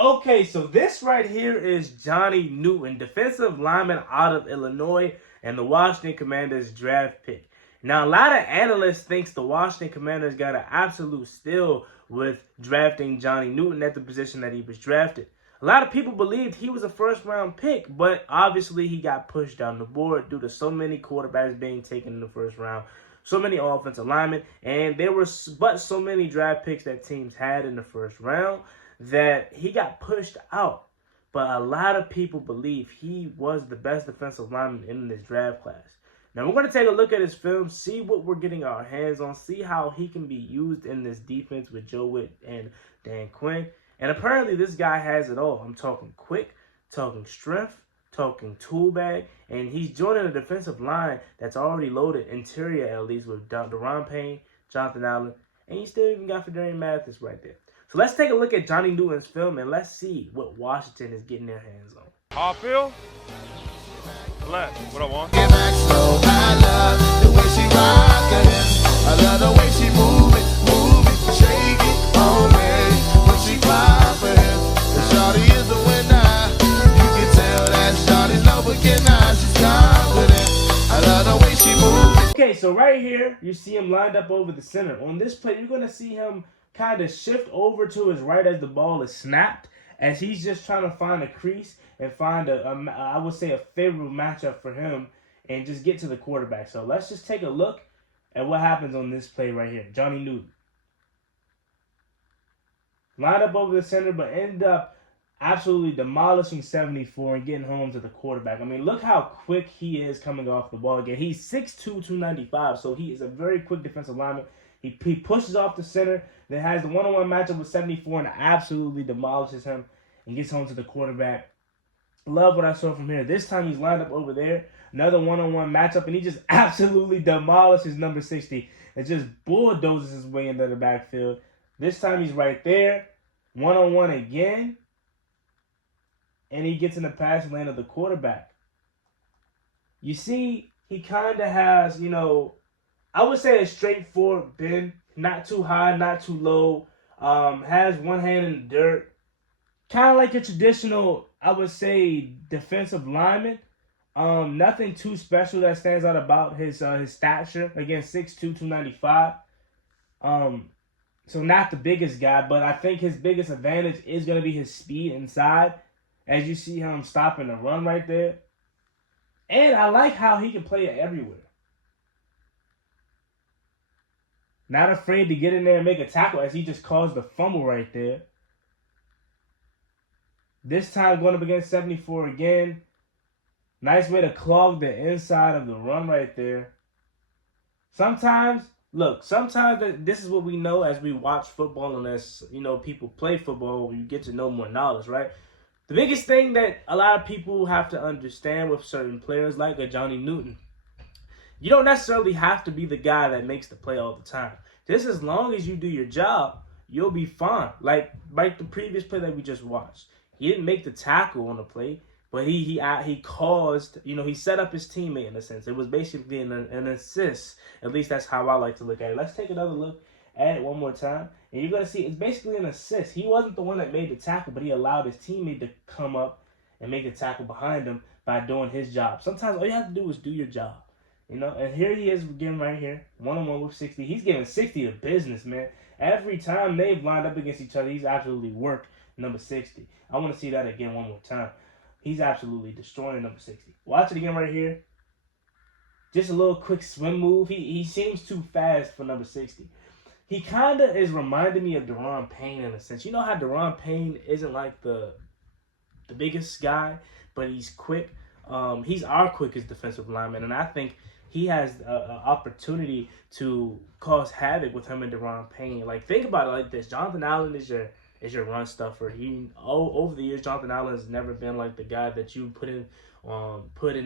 Okay, so this right here is Johnny Newton, defensive lineman out of Illinois and the Washington Commanders draft pick. Now, a lot of analysts think the Washington Commanders got an absolute steal with drafting Johnny Newton at the position that he was drafted. A lot of people believed he was a first-round pick, but obviously he got pushed down the board due to so many quarterbacks being taken in the first round, so many offensive linemen, and there were but so many draft picks that teams had in the first round that he got pushed out. But a lot of people believe he was the best defensive lineman in this draft class. Now we're going to take a look at his film, see what we're getting our hands on, see how he can be used in this defense with Joe Witt and Dan Quinn. And apparently this guy has it all. I'm talking quick, talking strength, talking tool bag, and he's joining a defensive line that's already loaded, interior at least, with Daron Payne, Johnathan Allen, and you still even got Fedarian Mathis right there. So let's take a look at Johnny Newton's film and let's see what Washington is getting their hands on. How I feel? Left. What I want? Get back slow. I love the way she rockin' it. I love the way she move it, shake it on me. When she cry for it, the shawty is a winner. You can tell that shawty's no beginner. She's confident. I love the way she move it. Okay, so right here, you see him lined up over the center. On this play, you're going to see him kind of shift over to his right as the ball is snapped, as he's just trying to find a crease and find I would say a favorable matchup for him and just get to the quarterback. So let's just take a look at what happens on this play right here. Johnny Newton lined up over the center, but ended up absolutely demolishing 74 and getting home to the quarterback. I mean, look how quick he is coming off the ball again. He's 6'2", 295, so he is a very quick defensive lineman. He pushes off the center, then has the one-on-one matchup with 74 and absolutely demolishes him and gets home to the quarterback. Love what I saw from here. This time he's lined up over there. Another one-on-one matchup, and he just absolutely demolishes number 60 and just bulldozes his way into the backfield. This time he's right there. One-on-one again. And he gets in the passing lane of the quarterback. You see, he kind of has, I would say a straightforward bend, not too high, not too low. Has one hand in the dirt. Kind of like a traditional, I would say, defensive lineman. Nothing too special that stands out about his stature. Again, 6'2", 295. So not the biggest guy, but I think his biggest advantage is going to be his speed inside. As you see him stopping the run right there. And I like how he can play it everywhere. Not afraid to get in there and make a tackle as he just caused the fumble right there. This time going up against 74 again. Nice way to clog the inside of the run right there. Sometimes this is what we know as we watch football and as, people play football, you get to know more knowledge, right? The biggest thing that a lot of people have to understand with certain players like a Johnny Newton, you don't necessarily have to be the guy that makes the play all the time. Just as long as you do your job, you'll be fine. Like the previous play that we just watched. He didn't make the tackle on the play, but he caused, he set up his teammate in a sense. It was basically an assist. At least that's how I like to look at it. Let's take another look at it one more time. And you're going to see it's basically an assist. He wasn't the one that made the tackle, but he allowed his teammate to come up and make the tackle behind him by doing his job. Sometimes all you have to do is do your job. And here he is again right here, one-on-one with 60. He's giving 60 the business, man. Every time they've lined up against each other, he's absolutely worked number 60. I want to see that again one more time. He's absolutely destroying number 60. Watch it again right here. Just a little quick swim move. He seems too fast for number 60. He kind of is reminding me of Daron Payne in a sense. You know how Daron Payne isn't like the biggest guy, but he's quick. He's our quickest defensive lineman, and I think he has an opportunity to cause havoc with him and Daron Payne. Like, think about it like this. Johnathan Allen is your run stuffer. Over the years, Johnathan Allen has never been like the guy that you put in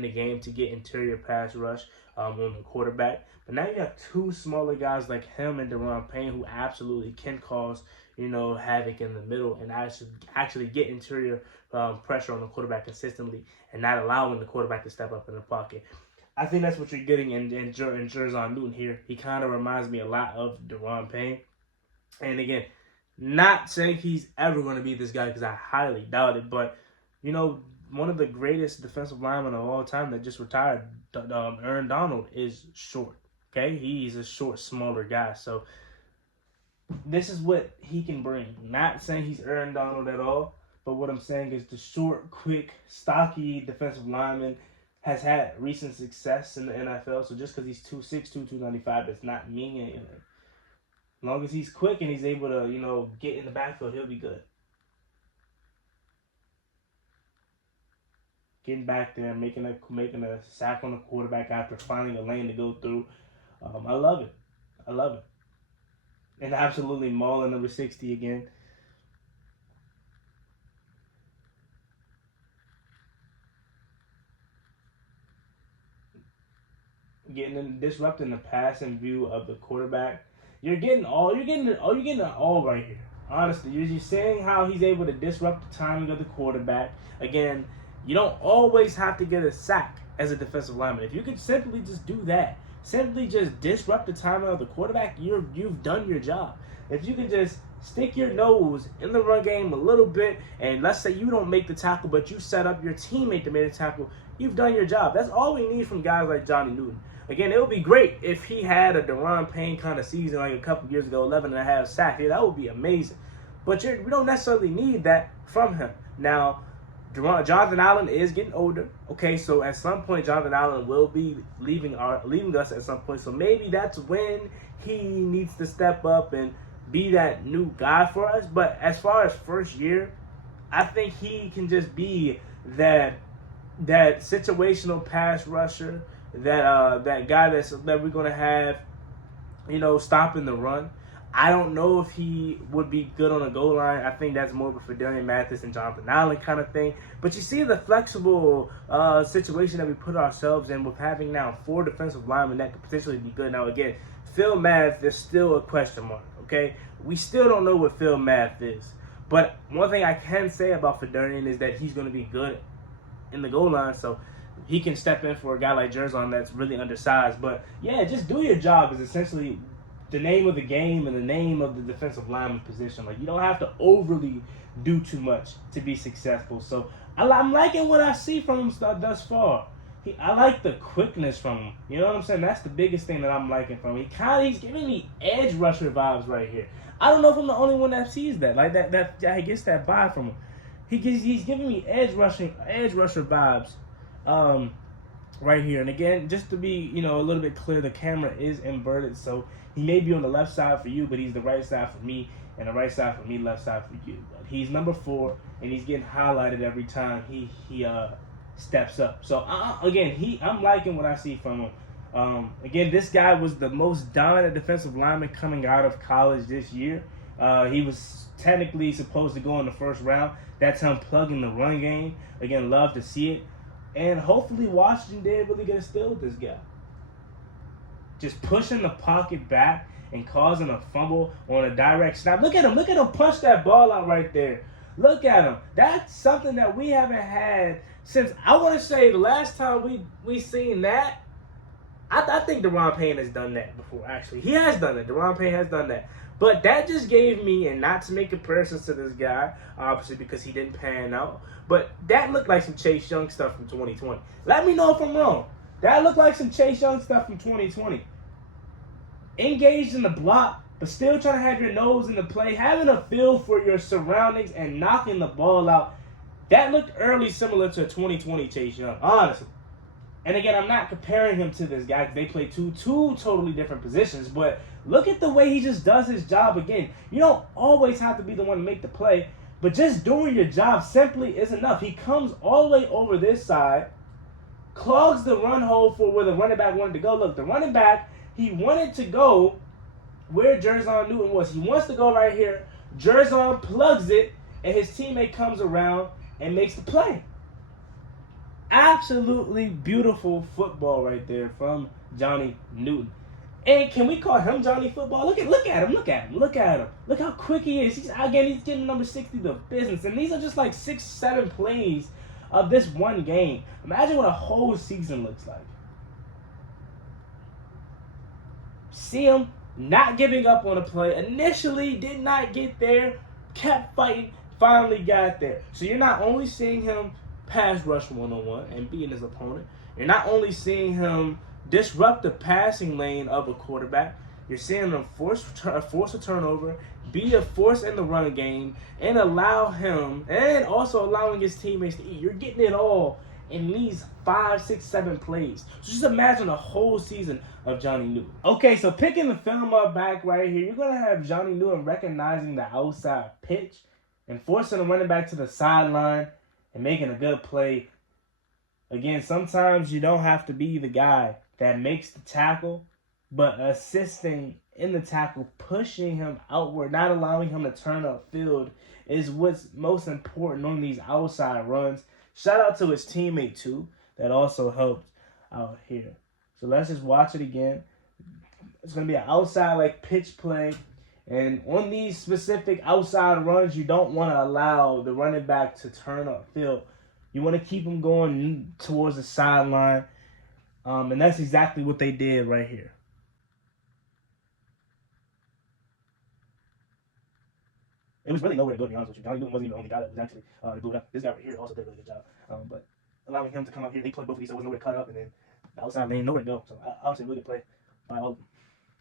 the game to get interior pass rush on the quarterback. But now you have two smaller guys like him and Daron Payne who absolutely can cause havoc in the middle and actually get interior pressure on the quarterback consistently and not allowing the quarterback to step up in the pocket. I think that's what you're getting in Johnathan Newton here. He kind of reminds me a lot of Daron Payne. And again, Not saying he's ever going to be this guy because I highly doubt it, but one of the greatest defensive linemen of all time that just retired, Aaron Donald, is short. Okay, he's a short, smaller guy. So this is what he can bring. Not saying he's Aaron Donald at all, but what I'm saying is the short, quick, stocky defensive lineman has had recent success in the NFL. So just because he's 2'6", 295 does not mean anything. As long as he's quick and he's able to, get in the backfield, he'll be good. Getting back there and making a sack on the quarterback after finding a lane to go through. I love it. I love it. And absolutely mauling number 60 again. Disrupting the passing view of the quarterback. You're getting it all right here. Honestly, you're saying how he's able to disrupt the timing of the quarterback. Again, you don't always have to get a sack as a defensive lineman. If you could simply just do that, simply just disrupt the timing of the quarterback, you've done your job. If you can just stick your nose in the run game a little bit, and let's say you don't make the tackle, but you set up your teammate to make the tackle, you've done your job. That's all we need from guys like Johnny Newton. Again, it would be great if he had a Daron Payne kind of season like a couple years ago, 11.5 sacks. Yeah, that would be amazing. But we don't necessarily need that from him. Now, Johnathan Allen is getting older. Okay, so at some point, Johnathan Allen will be leaving us at some point. So maybe that's when he needs to step up and be that new guy for us. But as far as first year, I think he can just be that situational pass rusher, that guy that we're gonna have, stopping the run. I don't know if he would be good on a goal line. I think that's more of a Fedarian Mathis and Johnathan Allen kind of thing. But you see the flexible situation that we put ourselves in with having now 4 defensive linemen that could potentially be good. Now, again, Phil Math is still a question mark, okay? We still don't know what Phil Math is. But one thing I can say about Fedarian is that he's going to be good in the goal line, so he can step in for a guy like Jerzon that's really undersized. But, yeah, just do your job is essentially the name of the game and the name of the defensive lineman position. Like, you don't have to overly do too much to be successful. So I'm liking what I see from him thus far. I like the quickness from him. You know what I'm saying? That's the biggest thing that I'm liking from him. He's giving me edge rusher vibes right here. I don't know if I'm the only one that sees that. Like that gets that vibe from him. He's giving me edge rusher vibes. Right here. And again, just to be, a little bit clear, the camera is inverted, so he may be on the left side for you, but he's the right side for me, and the right side for me, left side for you. But he's number 4, and he's getting highlighted every time he steps up. So again, I'm liking what I see from him. Again, this guy was the most dominant defensive lineman coming out of college this year. He was technically supposed to go in the first round. That's him plugging the run game. Again, love to see it. And hopefully Washington did really get a steal with this guy. Just pushing the pocket back and causing a fumble on a direct snap. Look at him punch that ball out right there. Look at him. That's something that we haven't had since, I want to say, the last time we seen that. I think Daron Payne has done that before, actually. He has done it. Daron Payne has done that. But that just gave me, and not to make comparisons to this guy, obviously because he didn't pan out, but that looked like some Chase Young stuff from 2020. Let me know if I'm wrong. That looked like some Chase Young stuff from 2020. Engaged in the block, but still trying to have your nose in the play, having a feel for your surroundings and knocking the ball out. That looked early similar to 2020 Chase Young, honestly. And again, I'm not comparing him to this guy because they play two totally different positions, but look at the way he just does his job again. You don't always have to be the one to make the play, but just doing your job simply is enough. He comes all the way over this side, clogs the run hole for where the running back wanted to go. Look, the running back, he wanted to go where Jerzon Newton was. He wants to go right here. Jerzon plugs it, and his teammate comes around and makes the play. Absolutely beautiful football right there from Johnny Newton. And can we call him Johnny Football? Look at him. Look how quick he is. He's getting number 60 to business. And these are just like 6-7 plays of this one game. Imagine what a whole season looks like. See him not giving up on a play. Initially did not get there, kept fighting, finally got there. So you're not only seeing him pass rush one-on-one and beating his opponent, you're not only seeing him disrupt the passing lane of a quarterback, you're seeing him force a turnover, be a force in the run game, and allow him, and also allowing his teammates to eat. You're getting it all in these 5, 6, 7 plays. So just imagine a whole season of Johnny Newton. Okay, so picking the film up back right here, you're going to have Johnny Newton recognizing the outside pitch and forcing the running back to the sideline and making a good play. Again, sometimes you don't have to be the guy that makes the tackle, but assisting in the tackle, pushing him outward, not allowing him to turn upfield is what's most important on these outside runs. Shout out to his teammate, too, that also helped out here. So let's just watch it again. It's going to be an outside pitch play. And on these specific outside runs, you don't want to allow the running back to turn upfield. You want to keep him going towards the sideline. And that's exactly what they did right here. It was really nowhere to go, to be honest with you. Johnny Newton wasn't even the only guy that was actually blew it up. This guy right here also did a really good job. But allowing him to come up here, they played both of these, so there was nowhere to cut up, and then the outside lane, nowhere to go. So obviously, really good play by all of them.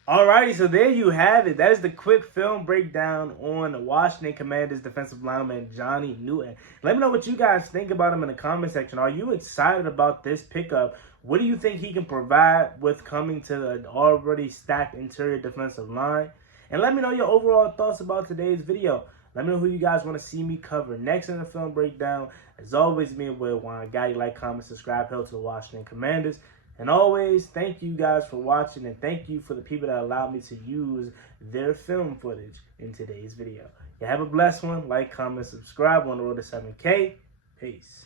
Alrighty, so there you have it. That is the quick film breakdown on Washington Commanders defensive lineman Johnny Newton. Let me know what you guys think about him in the comment section. Are you excited about this pickup? What do you think he can provide with coming to an already stacked interior defensive line? And let me know your overall thoughts about today's video. Let me know who you guys want to see me cover next in the film breakdown. As always, me and Will Juangottibusiness. Like, comment, subscribe, help to the Washington Commanders. And always, thank you guys for watching, and thank you for the people that allowed me to use their film footage in today's video. You have a blessed one. Like, comment, subscribe. On the road to 7K. Peace.